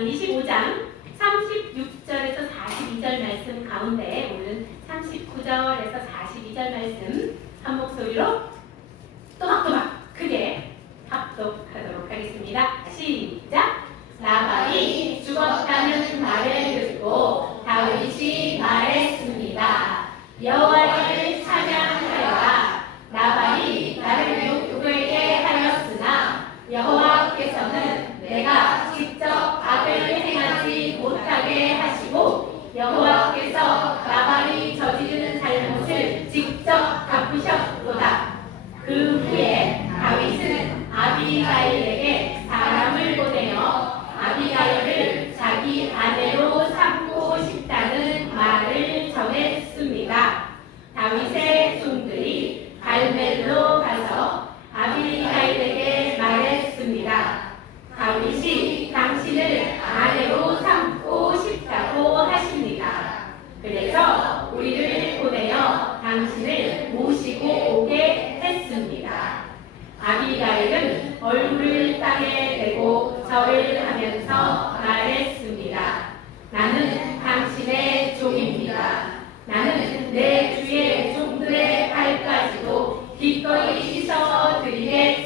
사무엘상 25장 36절에서 42절 말씀 가운데 오늘은 39절에서 42절 말씀 한 목소리로 또박또박 크게 합독하도록 하겠습니다. 시작! 나발이 죽었다는 말을 듣고 다윗이 말했습니다. 여호와를 찬양하여라. 나발이 나를 욕되게 하였으나 여호와께서는 내가 직접 악을 행하지 못하게 하시고 여호와께서 나발이 저지르는 잘못을 직접 갚으셨도다. 그 후에 다윗은 아비가일에게 사람을 보내어 아비가일을 자기 아내로 삼고 싶다는 말을 전했습니다. 다윗의 종들이 갈멜로 가서 아비가일에게 말했습니다. 다윗이 당신을 아내로 삼고 싶다고 하십니다. 그래서 우리를 보내어 당신을 모시고 오게 했습니다. 아비가일은 얼굴을 땅에 대고 절을 하면서 말했습니다. 나는 당신의 종입니다. 나는 내 주의 종들의 발까지도 기꺼이 씻어드리겠습니다.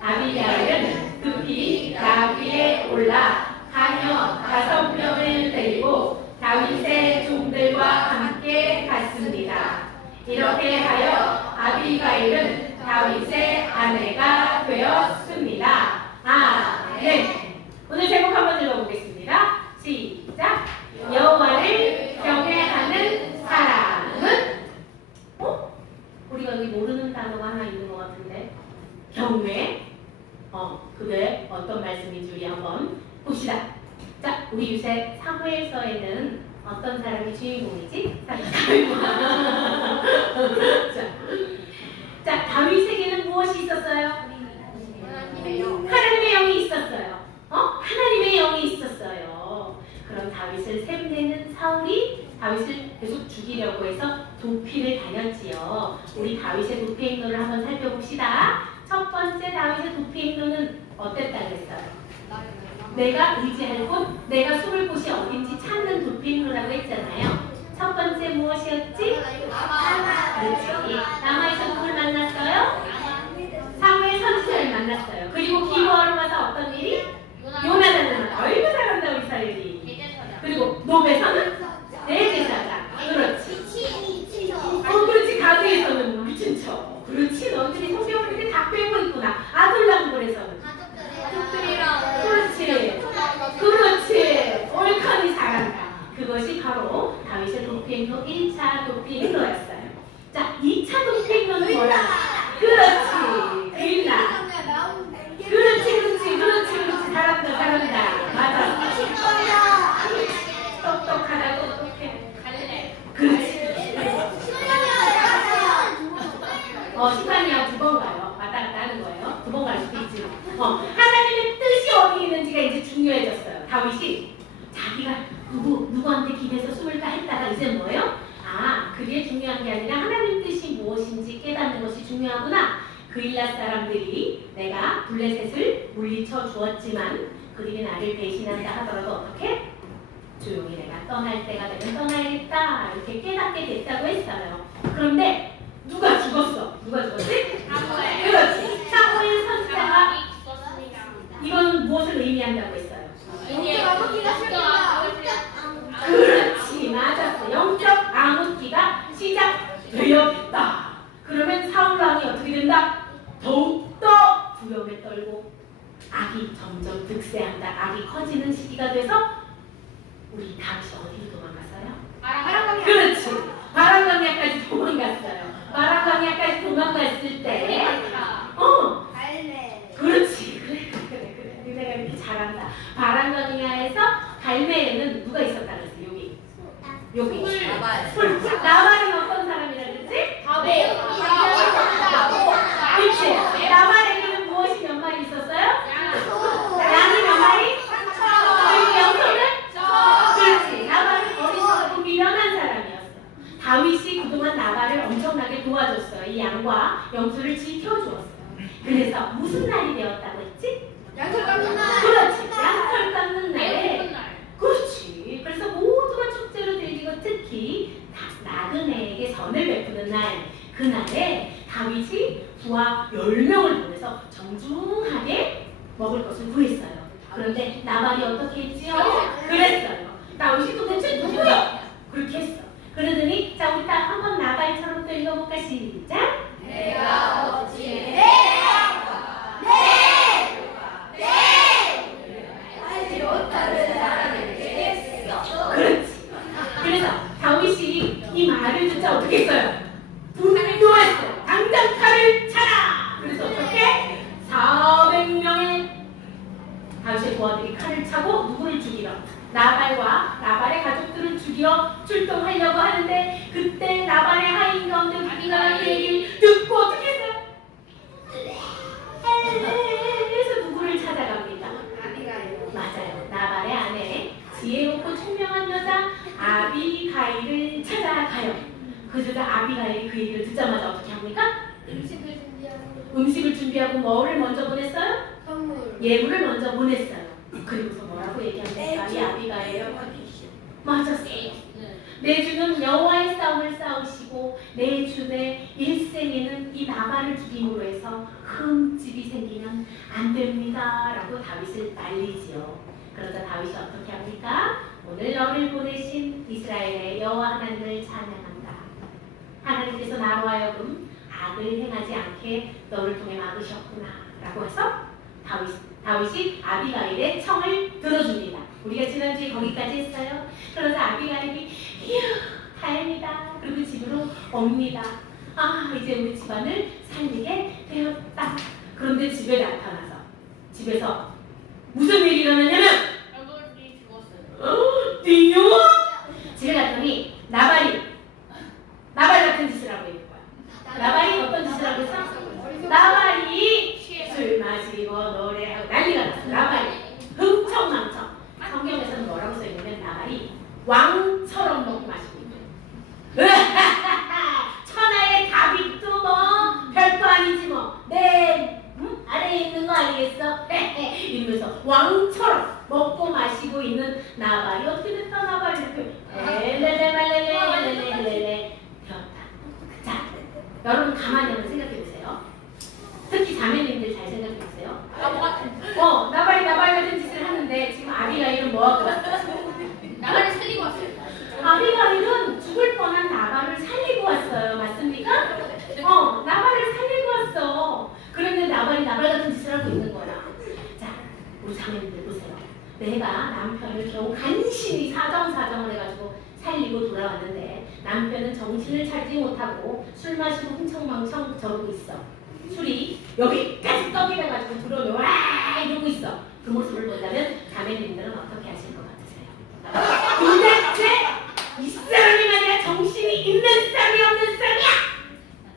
아비가일은 급히 나귀에 올라 하녀 5명을 데리고 다윗의 종들과 함께 갔습니다. 이렇게 하여 아비가일은 다윗의 아내가 되었습니다. 아멘. 오늘 제목 한번 읽어보겠습니다. 시작. 여호와를 경외하는 사람은 우리가 여기 모르는 단어가 하나 있는 것 같은데 경외. 그게 어떤 말씀인지 우리 한번 봅시다. 자, 우리 요새 사무엘서에는 어떤 사람이 주인공이지? 자, 다윗에게는 무엇이 있었어요? 하나님의 영이 있었어요. 하나님의 영이 있었어요. 그럼 다윗을 샘내는 사울이 다윗을 계속 죽이려고 해서 도피를 다녔지요. 우리 다윗의 도피 행동을 한번 살펴봅시다. 첫 번째 다윗의 도피 행동은 어땠다 그랬어요? 내가 의지할 곳, 내가 숨을 곳이 어딘지 찾는 도피 행동이라고 했잖아요. 첫 번째 무엇이었지? 그렇지. 라마에서 누굴 만났어요? 사무엘 선지자를 만났어요. 그리고 기브아로 가서 어떤 일이? 요나단을 만나. 아이고 잘한다 우리 사례리. 그리고 노베서는 대제사장. 그렇지. 그렇지. 가드에서는 미친 척. 그렇지. 너희들이 성경을 이렇게 다 빼고 있구나. 아둘람굴에서는 그렇지. 그렇지. 올칸이 잘한다. 그것이 바로 다윗의 도피 행동 1차 도피 행동이었어요. 자, 2차 도피 행동은 뭐야? 그렇지. 그일라. 그렇지. 잘한다. 맞아. 똑똑하다. 똑똑해. 그렇지. 시간이야 2번 가요. 왔다 갔다 하는 거예요. 2번 갈 수도 있지. 하나님의 뜻이 어디 있는지가 이제 중요해졌어요. 다윗이 자기가 누구한테 기대서 숨을까 했다가 이제 뭐예요? 그게 중요한 게 아니라 하나님 뜻이 무엇인지 깨닫는 것이 중요하구나. 그일라 사람들이 내가 블레셋을 물리쳐 주었지만 그들이 나를 배신한다 하더라도 어떻게? 조용히 내가 떠날 때가 되면 떠나야겠다. 이렇게 깨닫게 됐다고 했어요. 그런데 누가 죽었어? 누가 죽었지? 사무엘. 그렇지. 사무엘 선지자가 이건 무엇을 의미한다고 했어요? 그렇지. 맞았어. 영적 암흑기가 시작되었다. 그러면 사울왕이 어떻게 된다? 더욱더 두려움에 떨고 악이 점점 득세한다. 악이 커지는 시기가 돼서 우리 다윗이 어디로 도망갔어요? 그렇지. 바람강야까지 도망갔어요. 바람강야까지 도망갔을 때 그렇지. 그래. 내가 이렇게 잘한다. 바람강야에서 갈멜에는 누가 있었다 그랬어? 여기. 나발은 어떤 사람이라 그랬지? 그렇지. 나발에게는 무엇이 몇 마리 있었어요? 양이 몇 마리? 그리고 염소는? 그렇지. 나발은 어리석고 미련한 사람이었어. 다윗이 그동안 나발을 엄청나게 도와줬어요. 이 양과 염소를 지켜주었어요. 그래서 무슨 날이 되었다고 했지? 양털 깎는 날. 그렇지. 양털 깎는 그런데 나발이 어떻게 했지요? 그랬어요. 다윗이 도대체 누구요? 그렇게 했어. 그러더니 자 우리 딱 한번 나발처럼 또 읽어볼까? 시작. 내가 어찌 다른 사람을 깨겠어. 그렇지. 그래서 다윗이 이 말을 듣자 어떻게 했어요? 분노했어요. 당장 칼을 차라. 그래서 어떻게? 400명의 다윗의 부하들이 칼을 차고 누구를 죽이러? 나발과 나발의 가족들을 죽이러 출동하려고 하는데 그때 나발의 하인 가운데 누군가 그 얘기를 듣고 어떻게 했어요? 그래서 누구를 찾아갑니까? 맞아요. 나발의 아내 지혜롭고 총명한 여자 아비가일을 찾아가요. 그 여자 아비가일이 그 얘기를 듣자마자 어떻게 합니까? 음식을 준비하고 뭐를 먼저 보냈어요? 선물. 예물을 먼저 보냈어요. 그리고서 뭐라고 얘기합니까? 이 아비가일은 맞았어요. 내 주는 여호와의 싸움을 싸우시고 내 주의 일생에는 이 나발을 죽임으로 해서 흠집이 생기면 안 됩니다 라고 다윗을 말리지요. 그러자 다윗이 어떻게 합니까? 오늘 너를 보내신 이스라엘의 여호와 하나님을 찬양한다. 하나님께서 나로 하여금 악을 행하지 않게 너를 통해 막으셨구나 라고 해서 다윗이 아비가일의 청을 들어줍니다. 우리가 지난주에 거기까지 했어요. 그래서 아비가일이 이야 다행이다. 그리고 집으로 옵니다. 아 이제 우리 집안을 살리게 되었다. 그런데 집에 나타나서 집에서 무슨 일이 일어나냐면 띵요 집에 갔더니 나발 같은 짓을 하고 있는 거야. 나발이 어떤 짓을 하고 있어? 나발이 술 마시고 노래하고 난리가 났어. 나발이 흥청망청. 성경에서는 뭐라고 써있냐면 나발이 왕처럼 먹고 마시고 있는 천하의 다윗도 뭐 별거 아니지 뭐 내 아래에 있는 거 아니겠어? 이러면서 왕처럼 먹고 마시고 있는 나발이 어떻게 됐다? 나발이 이렇게 레레레레레레레레레 되었다. 자 여러분 가만히 한번 생각해보세요. 특히 자매님들 잘 생각해보세요. 나발이 나발 같은 짓을 하는데 지금 아비가일은 뭐하고 왔어요? 나발을 살리고 왔어요. 아비가일은 죽을 뻔한 나발을 살리고 왔어요. 맞습니까? 나발을 살리고 왔어. 그런데 나발이 나발 같은 짓을 하고 있는 거야. 자, 우리 자매님들 보세요. 내가 남편을 겨우 간신히 사정을 해가지고 살리고 돌아왔는데 남편은 정신을 차리지 못하고 술 마시고 흥청망청 저러고 있어. 술이 여기까지 떡이 돼가지고 들어놓아 이러고 있어. 그 모습을 본다면 자매님들은 어떻게 하실 것 같으세요? 도대체 이 사람이 말이야 정신이 있는 사람이 없는 사람이야.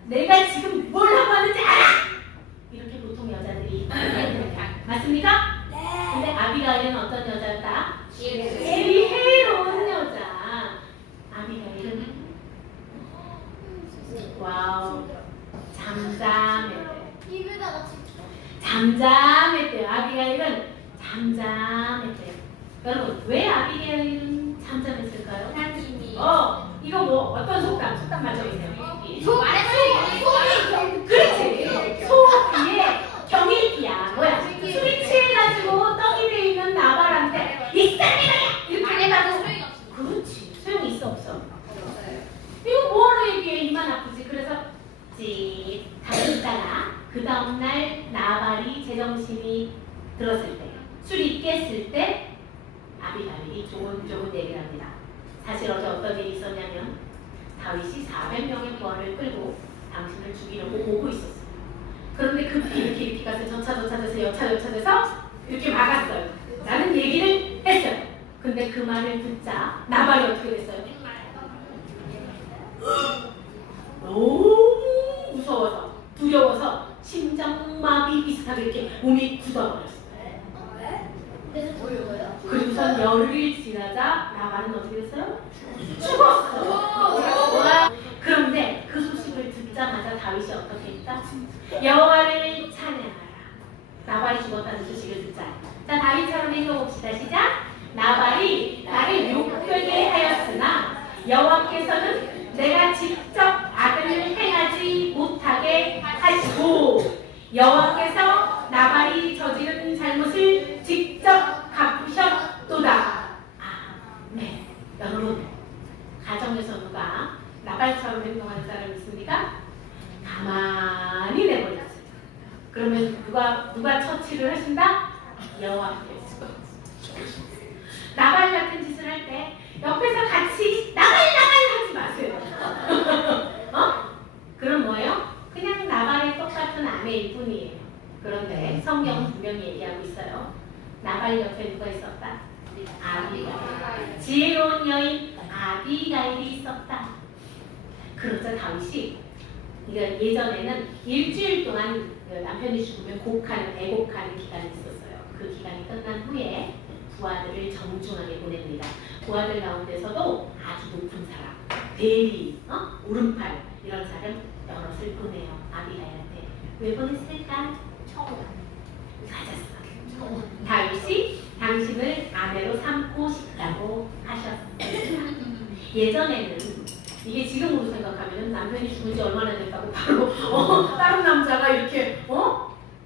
내가 지금 뭘 하고 왔는지 알아. 이렇게 보통 여자들이 맞습니까? 네. 근데 아비가일은 어떤 여자였다? 지혜로운 여자. 아비가일은 와우 잠잠했대요. 잠잠했대요. 아비가일은 잠잠했대요. 여러분 왜 아비가일은 잠잠했을까요? 이거 뭐 어떤 속담 맞춰보세요. 그렇지. 소귀에 경일기야. 뭐야? 술이 취해가지고 떡이 돼 있는 나발한테 이 쌍이야 이렇게 해가지고 그렇지. 소용이 있어 없어? 이거 뭐하러 얘기해? 이만 아프지. 그래서 가끔 있다가 그 다음날 나발이 제정신이 들었을 때 술이 깼을 때 아비가일이 조곤조곤 얘기를 합니다. 사실 어제 어떤 일이 있었냐면 다윗이 400명의 부하를 끌고 당신을 죽이려고 오고 있었어요. 그런데 급히 이렇게 가서 저차 돼서 여차 돼서 이렇게 막았어요. 라는 얘기를 했어요. 근데 그 말을 듣자 나발이 어떻게 됐어요? 너무 무서워서 두려워서 심장마비 비슷하게 이렇게 몸이 굳어버렸어요. 그리고선 열흘이 지나자 나발은 어떻게 됐어요? 죽었어. 그런데 그 소식을 듣자마자 다윗이 어떻게 했다? 여호와를 찬양하라. 나발이 죽었다는 소식을 듣자. 자 다윗처럼 읽어봅시다. 시작. 나발이 나를 욕되게 하였으나 여호와께서는 내가 직접 악을 행하지 못하게 하시고 여호와께서 나발이 저지른 잘못을 직접 나발 같은 짓을 할 때 옆에서 같이 나발 하지 마세요. 그럼 뭐예요? 그냥 나발의 똑같은 아내일 뿐이에요. 그런데 성경은 분명히 얘기하고 있어요. 나발 옆에 누가 있었다? 아비가일. 지혜로운 여인 아비가일이 있었다. 그러자 다윗이 예전에는 일주일 동안 남편이 죽으면 애곡하는 기간이 있었어요. 그 기간이 끝난 후에 부하들을 정중하게 보냅니다. 부하들 가운데서도 아주 높은 사람, 대리, 오른팔 이런 사람 여럿을 보내요. 아비가일한테. 왜 보냈을까? 찾았어. 다윗이 당신을 아내로 삼고 싶다고 하셨습니다. 예전에는 이게 지금으로 생각하면 남편이 죽은 지 얼마나 됐다고 바로 다른 남자가 이렇게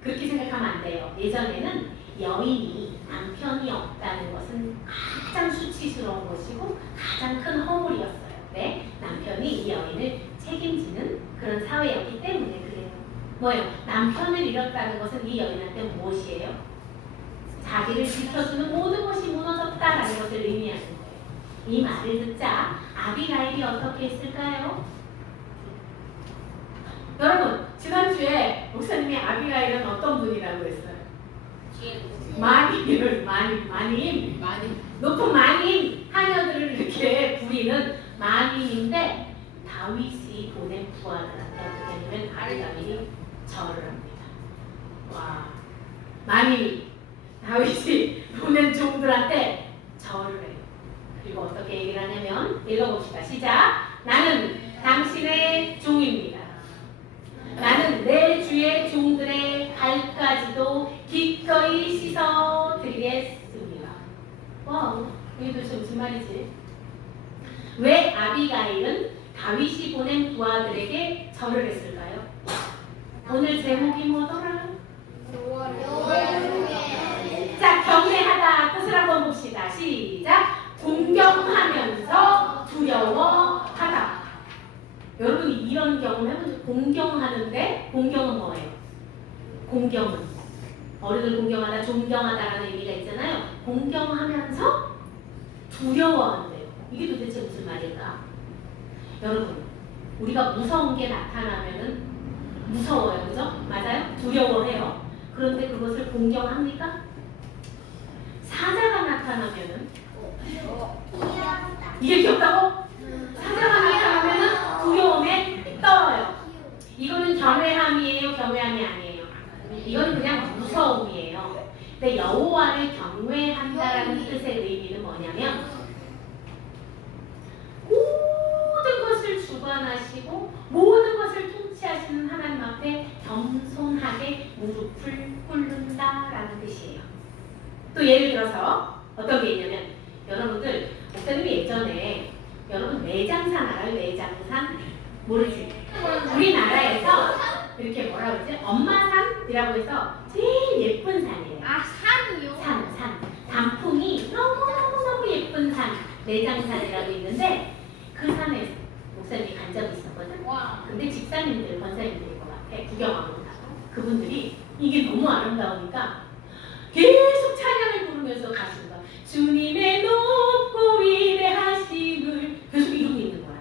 그렇게 생각하면 안 돼요. 예전에는 여인이 남편이 없다는 것은 가장 수치스러운 것이고 가장 큰 허물이었어요. 네? 남편이 이 여인을 책임지는 그런 사회였기 때문에 그래요. 뭐예요? 남편을 잃었다는 것은 이 여인한테 무엇이에요? 자기를 지켜주는 모든 것이 무너졌다라는 것을 의미하는 거예요. 이 말을 듣자 아비가일이 어떻게 했을까요? 여러분, 지난주에 목사님이 아비가일은 어떤 분이라고 했어요? 마님, 높은 마님, 하녀들을 이렇게 부리는 마님인데 다윗이 보낸 부하들한테 어떻게 하냐면 아비가일이 절을 합니다. 와, 마님이 다윗이 보낸 종들한테 절을 해요. 그리고 어떻게 얘기를 하냐면 읽어봅시다. 시작. 나는 당신의 종입니다. 나는 내 주의 종들의 발까지도 기꺼이 씻어 드리겠습니다. 와, 이게 도대체 무슨 말이지? 왜 아비가일은 다윗이 보낸 부하들에게 절을 했을까요? 오늘 제목이 뭐더라? 자, 경외하다 뜻을 한번 봅시다. 시작. 공경하면서 두려워하다. 여러분이 이런 경험 해보세요. 공경하는데 공경은 뭐예요? 공경은 어른을 공경하다, 존경하다라는 의미가 있잖아요. 공경하면서 두려워한대요. 이게 도대체 무슨 말일까? 여러분, 우리가 무서운 게 나타나면은 무서워요, 그죠? 맞아요? 두려워해요. 그런데 그것을 공경합니까? 사자가 나타나면은 이게 귀엽다고? 사자가 나타나면은 두려움에 떨어요. 이거는 경외함이에요, 경외함이 아니에요. 이건 그냥 무서움이에요. 근데 여호와를 경외한다라는 뜻의 의미는 뭐냐면 모든 것을 주관하시고 모든 것을 통치하시는 하나님 앞에 겸손하게 무릎을 꿇는다라는 뜻이에요. 또 예를 들어서 어떤 게 있냐면 여러분들 목사님이 예전에 여러분 내장산 알아요? 내장산? 모르지? 우리나라에서 이렇게 뭐라 그러지? 엄마산이라고 해서 제일 예쁜 산이에요. 아, 산이요? 산. 단풍이 너무너무 예쁜 산, 내장산이라고 있는데 그 산에 목사님이 간 적이 있었거든. 와. 근데 집사님들, 권사님들일 것 같아. 구경하고 온다고. 그분들이 이게 너무 아름다우니까 계속 찬양을 부르면서 가시는 거야. 주님의 높고 위대하심을 계속 이러고 있는 거야.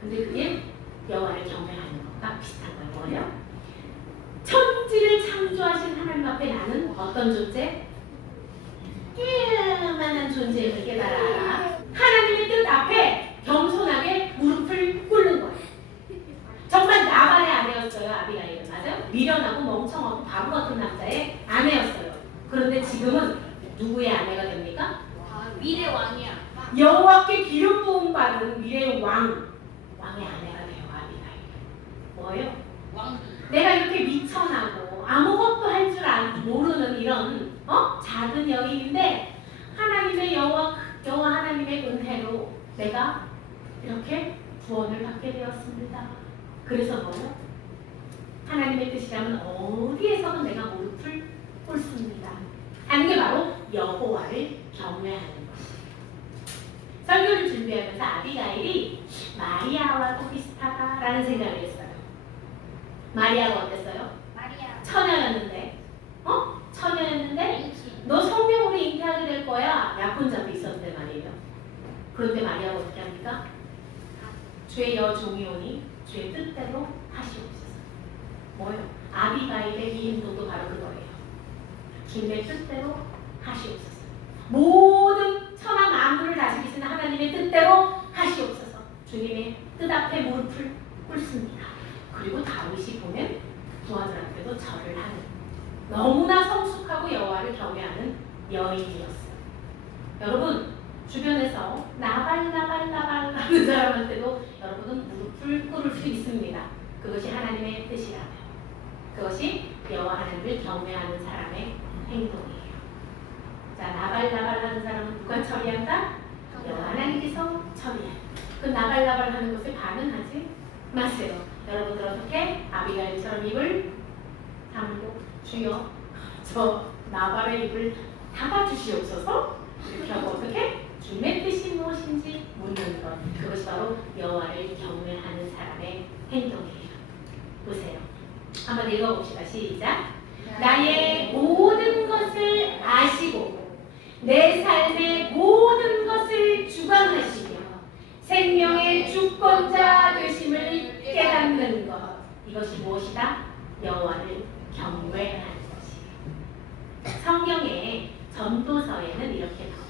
근데 그게 여호와를 경외하는 것과 비슷한 거예요. 뭐예요? 천지를 창조하신 하나님 앞에 나는 어떤 존재? 깨만한 존재임을 깨달아. 하나님의 뜻 앞에 겸손하게 무릎을 꿇는 거예요. 정말 나발의 아내였어요. 아비가일은. 맞아요? 미련하고 멍청하고 바보 같은 남자의 아내였어요. 그런데 지금은 누구의 아내가 됩니까? 미래 왕이야. 여호와께 기름 부음 받은 미래의 왕의 아내가 돼요. 아비가일. 뭐예요? 왕. 내가 이렇게 미천하고 아무것도 할 줄 모르는 이런 작은 여인인데 하나님의 여호와 하나님의 은혜로 내가 이렇게 구원을 받게 되었습니다. 그래서 뭐요? 하나님의 뜻이라면 어디에서든 내가 무릎을 꿇습니다. 하는 게 바로 여호와를 경외하는 것이에요. 설교를 준비하면서 아비가일이 마리아와도 비슷하다라는 생각을 했어요. 마리아가 어땠어요? 마리아. 처녀였는데 너 성령으로 잉태하게 될 거야. 그런데 마리아가 어떻게 합니까? 주의 여종이 오니 주의 뜻대로 하시옵소서. 뭐예요? 아비가일의 이 행동도 바로 그거예요. 주님의 뜻대로 하시옵소서. 모든 천하 만물을 다스리시는 하나님의 뜻대로 하시옵소서. 주님의 뜻 앞에 무릎을 꿇습니다. 그리고 다윗이 보면 부하들한테도 절을 하는 너무나 성숙하고 여호와를 경외하는 여인이었어요. 여러분 주변에서 나발 하는 사람한테도 여러분은 무릎을 꿇을 수 있습니다. 그것이 하나님의 뜻이라면, 그것이 여호와 하나님을 경외하는 사람의 행동이에요. 자, 나발 하는 사람은 누가 처리한다? 여호와 하나님께서 처리해요. 그 나발 하는 것에 반응하지 마세요. 여러분들 어떻게 아비가일처럼 입을 다물고 주여 저 나발의 입을 닫아주시옵소서 이렇게 하고 어떻게? 주님의 뜻이 무엇인지 묻는 것, 그것이 바로 여호와를 경외하는 사람의 행동이에요. 보세요. 한번 읽어봅시다. 시작. 나의 모든 것을 아시고 내 삶의 모든 것을 주관하시며 생명의 주권자 되심을 깨닫는 것, 이것이 무엇이다? 여호와를 경외하는 것이에요. 성경의 전도서에는 이렇게 나와 있어요.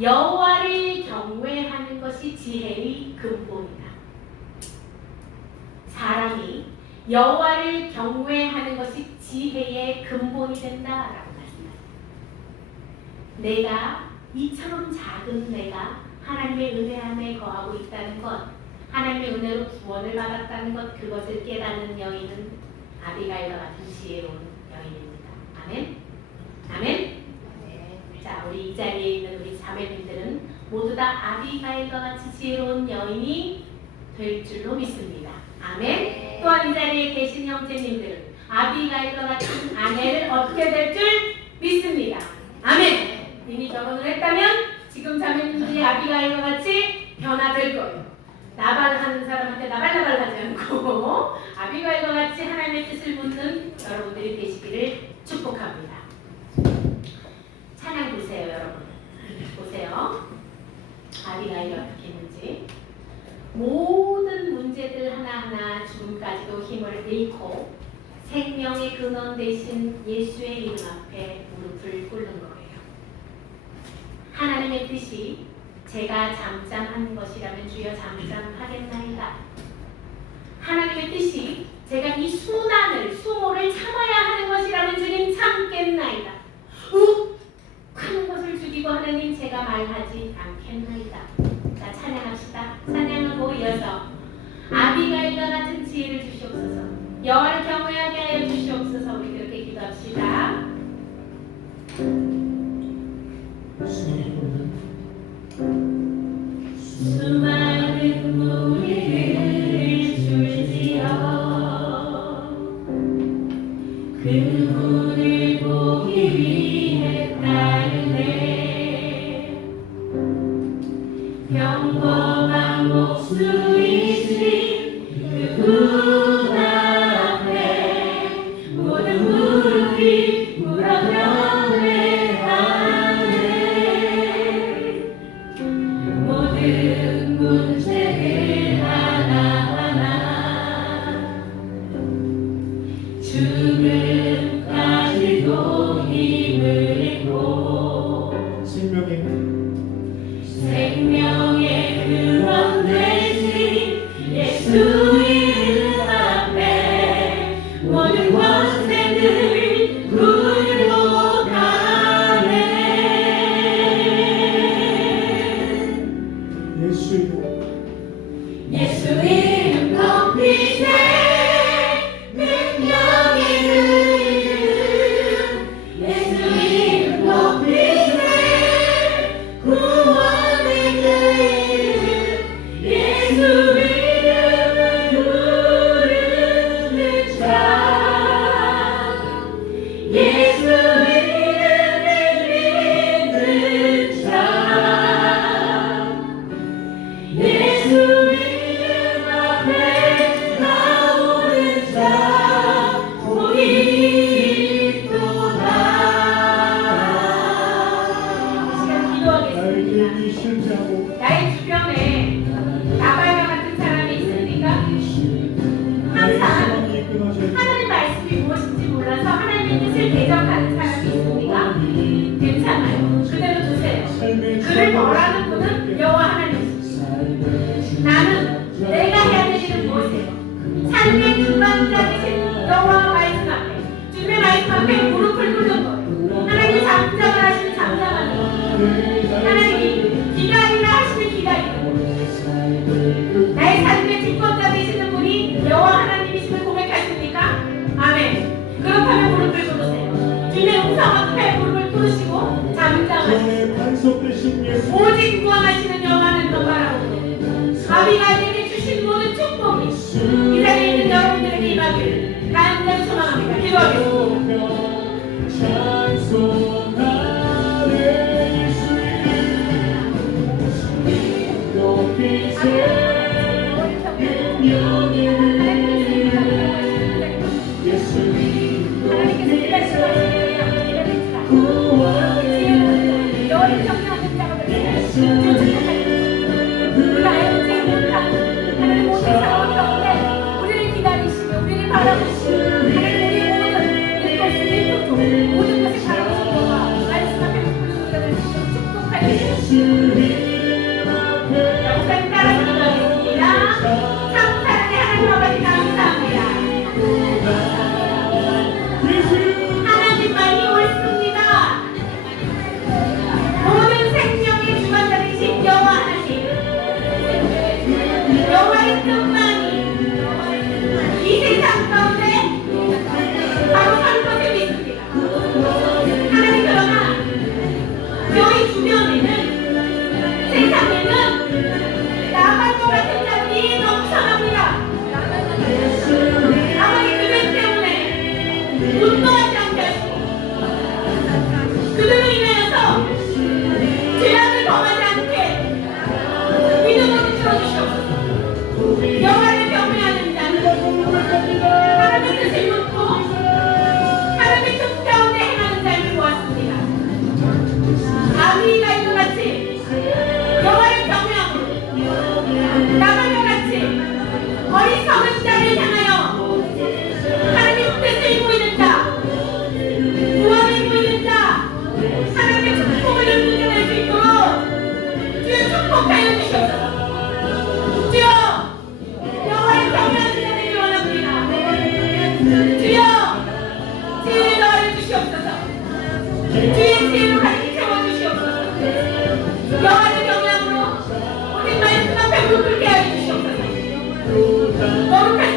여호와를 경외하는 것이 지혜의 근본이다. 사람이 여호와를 경외하는 것이 지혜의 근본이 된다라고 말씀하세요. 내가 이처럼 작은 내가 하나님의 은혜 안에 거하고 있다는 것, 하나님의 은혜로 구원을 받았다는 것, 그것을 깨닫는 여인은 아비가일과 같은 지혜로운 여인입니다. 아멘. 아멘. 자, 우리 이 자리에 있는 우리 자매님들은 모두 다 아비가일과 같이 지혜로운 여인이 될 줄로 믿습니다. 아멘. 또한 이 자리에 계신 형제님들은 아비가일과 같은 아내를 얻게 될 줄 믿습니다. 아멘. 이미 결혼을 했다면 지금 자매님들이 아비가일과 같이 변화될 거예요. 나발하는 사람한테 나발하지 않고 아비가일과 같이 하나님의 뜻을 묻는 여러분들이 되시기를 축복합니다. 찬양 보세요, 여러분. 보세요. 아비가일이 어떻게 했는지. 모든 문제들 하나하나 죽음까지도 힘을 잃고 생명의 근원 되신 예수의 이름 앞에 무릎을 꿇는 거예요. 하나님의 뜻이 제가 잠잠한 것이라면 주여 잠잠하겠나이다. 하나님의 뜻이 제가 이 수모를 참아야 하는 것이라면 주님 참겠나이다. 하는 것을 죽이고 하나님 제가 말하지 않겠나이다. 자, 찬양합시다. 찬양하고 이어서 아비가일과 같은 지혜를 주시옵소서. 여호와를 경외하게 하여 주시옵소서. 우리 그렇게 기도합시다. 수많은 무리를 줄지어 그분을 보기 위해 따르네. 평범한 목수이신 그분 앞에 모든 무릎이 꿇어경배하네. 모든 문제를 하나하나 죽음까지도 힘을 잃고 생명의 근원 되신 예수 이름 앞에 모든 권세를 굴고 가네. 예수 이름 높이세. 능력의 이름 예수 이름 높이세. 구원의 그 있습니까? 나의 주변에 나발과 같은 사람이 있습니까? 항상 하나님 말씀이 무엇인지 몰라서 하나님의 뜻을 대적하는 사람이 있습니까? 괜찮아요. 그대로 두세요. 그를 벌하는 분은 여호와 하나님이십니다. 나는 내가 해야 될 일은 무엇이에요? 삶의 주관자 되신 여호와 말씀 앞에, 주님의 말씀 앞에 무릎을 꿇는 거예요. 하나님이 잠잠을 하시는 잠잠하는 거예요. 하나님이 기다리라 하시는 기다리는 거예요. 나의 삶의 집권자 되시는 분이 여호와 하나님이심을 고백하십니까? 아멘. 그렇다면 무릎을 꿇으세요. 주님의 음성 앞에 무릎을 꿇으시고 잠잠하시고 오직 구원하시는 여호와는 너 바라보고 아비가에게 주신 모든 축복이 이 자리에 있는 여러분들에게 임하기를 간절히 소망합니다. 기도하겠습니다. 너를 경외하는 자가 우리가 알지 못한 하나님 모든 상황 가운데 우리를 기다리시며 우리를 바라보시며 하나님 우리 모든 것을 바라보시는 것 말씀 앞에 우리가 될 수 있도록 축복하여 주시옵소서. 영상 따라 기도하겠습니다. 참 사랑의 하나님 아버지 감사합니다. 하나님만이 옳습니다. 모든 생명의 주관자 되신 여호와 하나님, 여호와의 뜻만이 이 세상 가운데 바로 한 것을 믿습니다. 하나님, 그러나 너희 주변에는, 세상에는 나발과 같은 자들이 넘쳐납니다. 아버지, 그들 때문에 분노하지 않게 하시고 그들로 인하여서 죄악을 범하지 않게 믿음을 주셔주시옵소서. 여호와를 경외하는 자는 하나님의 뜻을 묻고 하나님의 뜻 가운데 행하는 삶을 보았습니다. 아비가일과 같이 여호와를 경외하고 나발과 같이 어리석은 자를 향하여 하나님 뜻을 보이는 자, 구원을 보이는 자, 하나님의 축복을 누려낼 수 있도록 주여 축복하여 주시옵소서. 주여, 여호와를 경외하는 자들이 원합니다. 주여, 지혜를 더하여 주시옵소서. 주의 지혜로 가르쳐 채워주시옵소서. 여호와를 경외함으로 오직 말씀 앞에 무릎을 깨하여 주시옵소서. 거룩하신